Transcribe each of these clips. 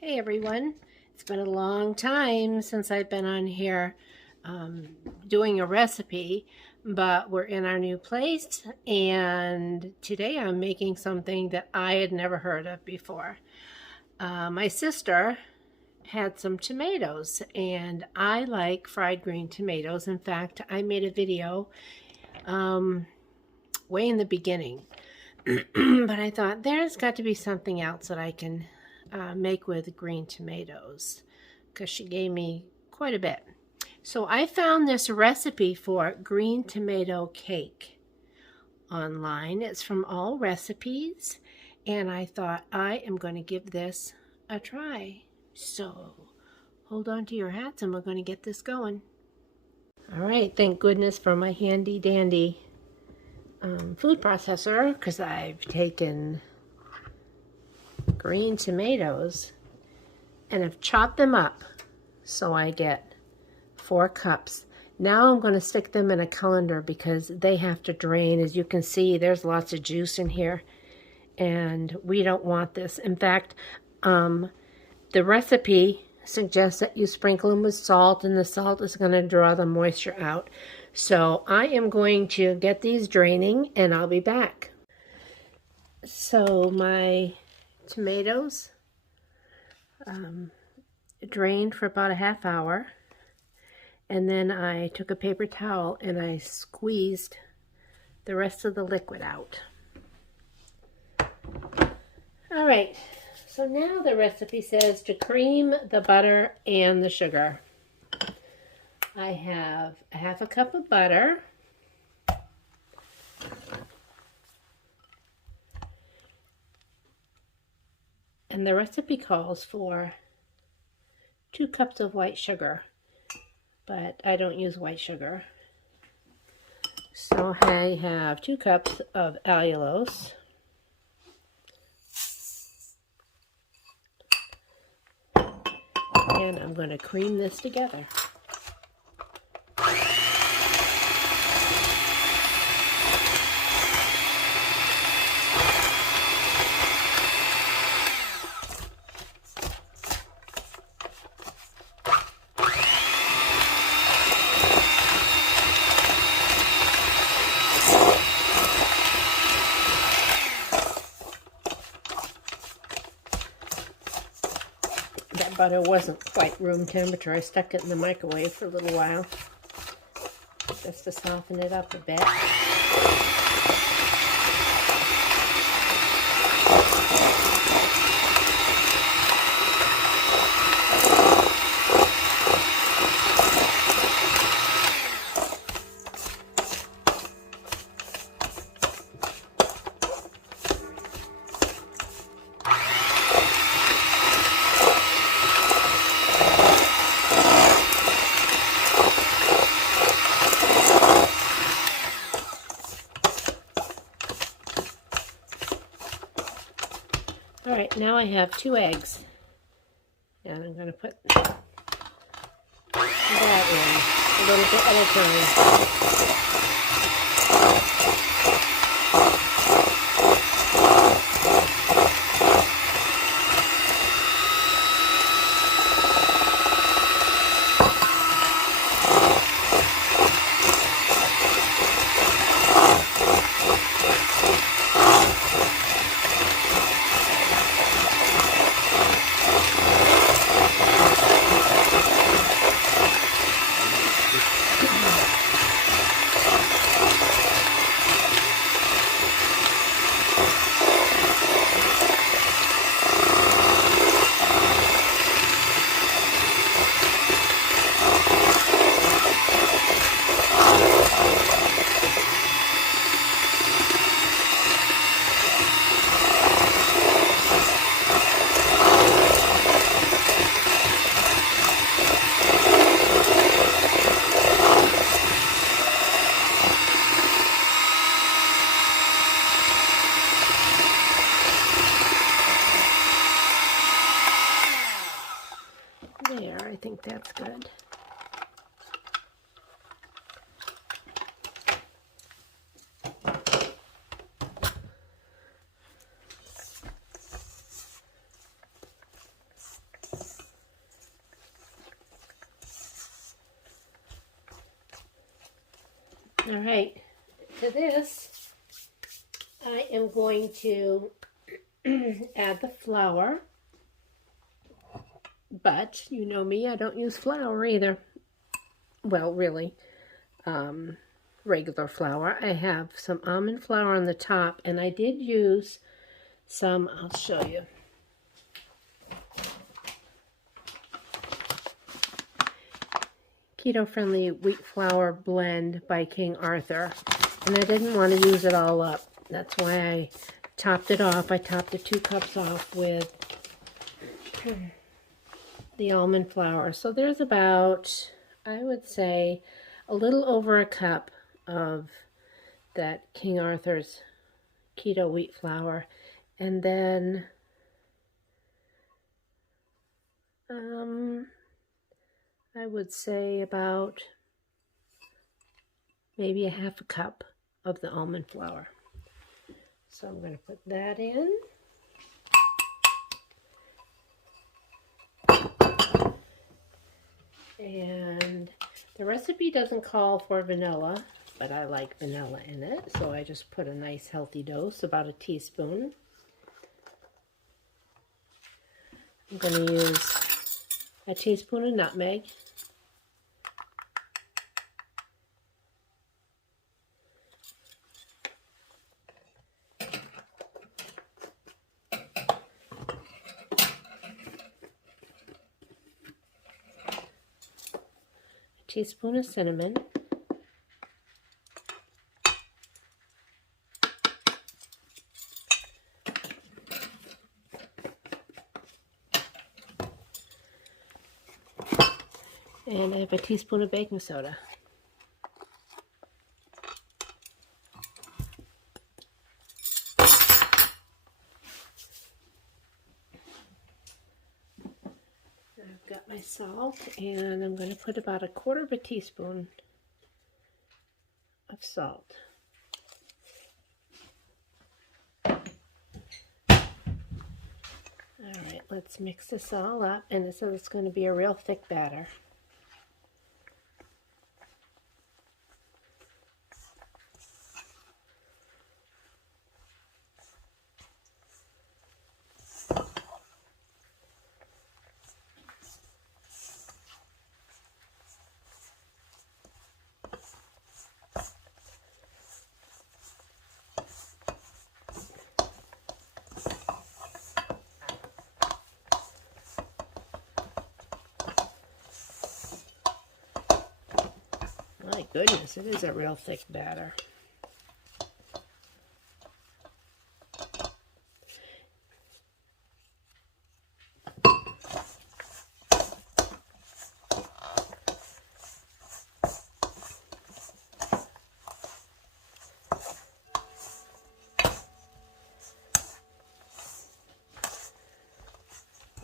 Hey everyone, it's been a long time since I've been on here doing a recipe, but we're in our new place and today I'm making something that I had never heard of before. My sister had some tomatoes and I like fried green tomatoes. In fact, I made a video way in the beginning, but I thought there's got to be something else that I can make with green tomatoes because she gave me quite a bit. So I found this recipe for green tomato cake online. It's from All Recipes, and I thought I am going to give this a try. So hold on to your hats and we're going to get this going. All right, thank goodness for my handy dandy food processor, because I've taken green tomatoes and I've chopped them up so I get 4 cups. Now I'm going to stick them in a colander because they have to drain. As you can see, there's lots of juice in here and we don't want this. In fact, the recipe suggests that you sprinkle them with salt, and the salt is going to draw the moisture out. So I am going to get these draining and I'll be back. So my tomatoes drained for about a half hour, and then I took a paper towel and I squeezed the rest of the liquid out. All right, so now the recipe says to cream the butter and the sugar. I have a half a cup of butter, and the recipe calls for 2 cups of white sugar, but I don't use white sugar. So I have 2 cups of allulose, and I'm going to cream this together. That butter wasn't quite room temperature. I stuck it in the microwave for a little while just to soften it up a bit. All right, now I have 2 eggs, and I'm going to put that in a little bit at a time. There, I think that's good. All right, to this, I am going to add the flour, but you know me, I don't use flour either. Well, really, regular flour. I have some almond flour on the top, and I did use some, I'll show you. Keto-friendly wheat flour blend by King Arthur, and I didn't want to use it all up. That's why I topped it off. I topped the 2 cups off with the almond flour. So there's about, I would say, a little over a cup of that King Arthur's keto wheat flour, and then I would say about maybe a half a cup of the almond flour. So I'm going to put that in. And the recipe doesn't call for vanilla, but I like vanilla in it, so I just put a nice healthy dose, about a teaspoon. I'm going to use a teaspoon of nutmeg, a teaspoon of cinnamon, and I have a teaspoon of baking soda. I've got my salt, and I'm going to put about a quarter of a teaspoon of salt. Alright, let's mix this all up, and it says it's going to be a real thick batter. My goodness, it is a real thick batter.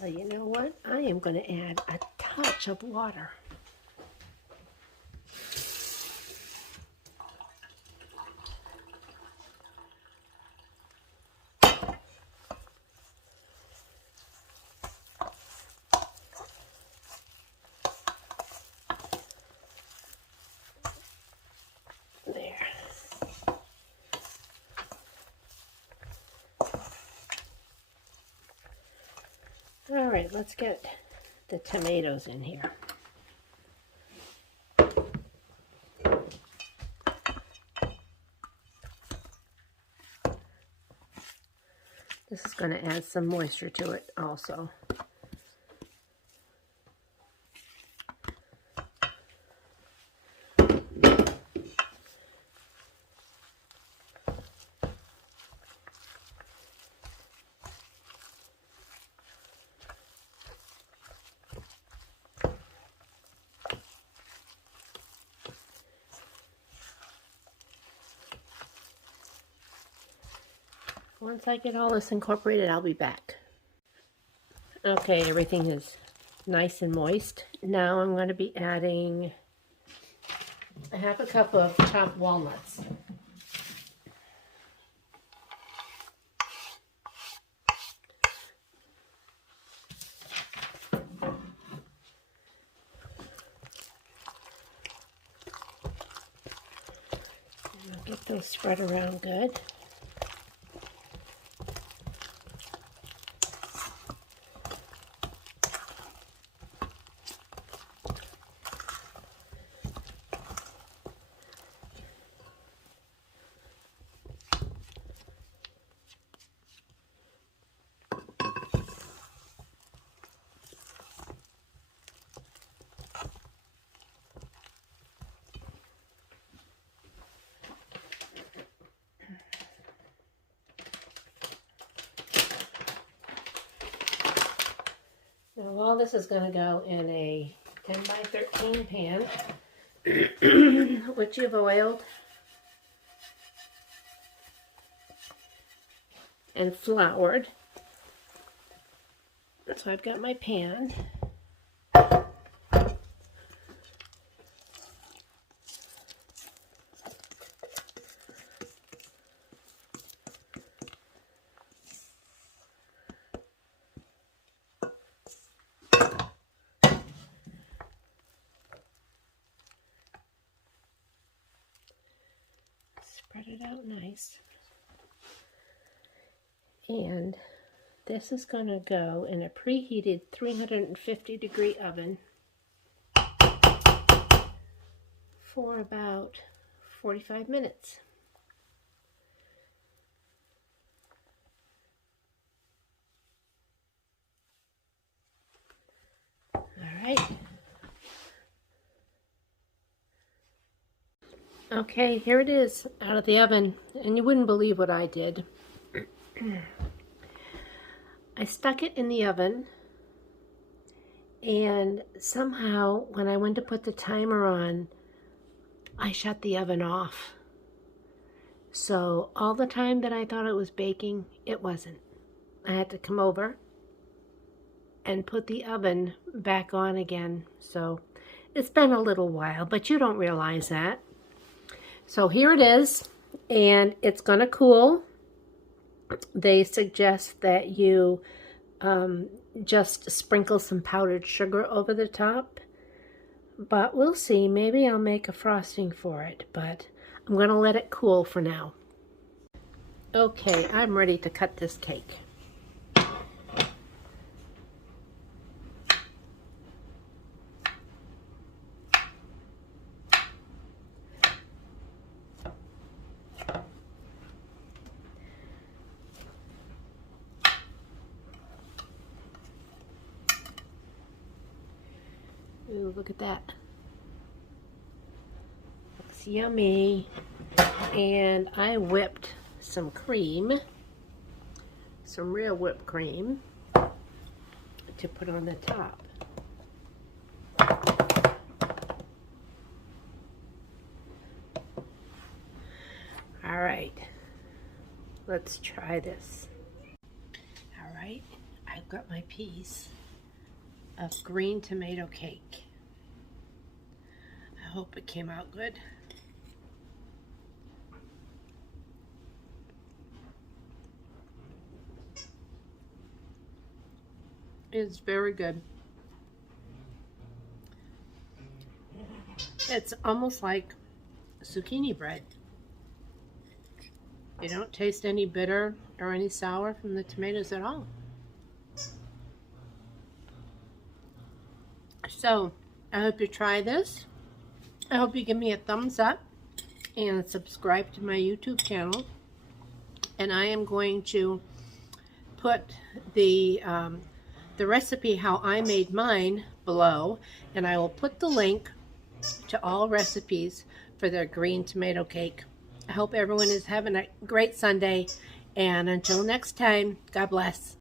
Well, you know what? I am going to add a touch of water. There. All right, let's get the tomatoes in here. This is going to add some moisture to it also. Once I get all this incorporated, I'll be back. Okay, everything is nice and moist. Now I'm going to be adding a half a cup of chopped walnuts. It'll spread around good. Now all this is going to go in a 10 by 13 pan, which you've oiled and floured. So I've got my pan. Spread it out nice. And this is going to go in a preheated 350-degree oven for about 45 minutes. All right. Okay, here it is out of the oven, and you wouldn't believe what I did. I stuck it in the oven, and somehow when I went to put the timer on, I shut the oven off. So all the time that I thought it was baking, it wasn't. I had to come over and put the oven back on again. So it's been a little while, but you don't realize that. So here it is, and it's going to cool. They suggest that you just sprinkle some powdered sugar over the top, but we'll see. Maybe I'll make a frosting for it, but I'm going to let it cool for now. Okay, I'm ready to cut this cake. Ooh, look at that. Looks yummy. And I whipped some cream, some real whipped cream, to put on the top. All right, let's try this. All right, I've got my piece of green tomato cake. I hope it came out good. It's very good. It's almost like zucchini bread. You don't taste any bitter or any sour from the tomatoes at all. So, I hope you try this. I hope you give me a thumbs up and subscribe to my YouTube channel. And I am going to put the recipe how I made mine below, and I will put the link to all recipes for their green tomato cake. I hope everyone is having a great Sunday, and until next time, God bless.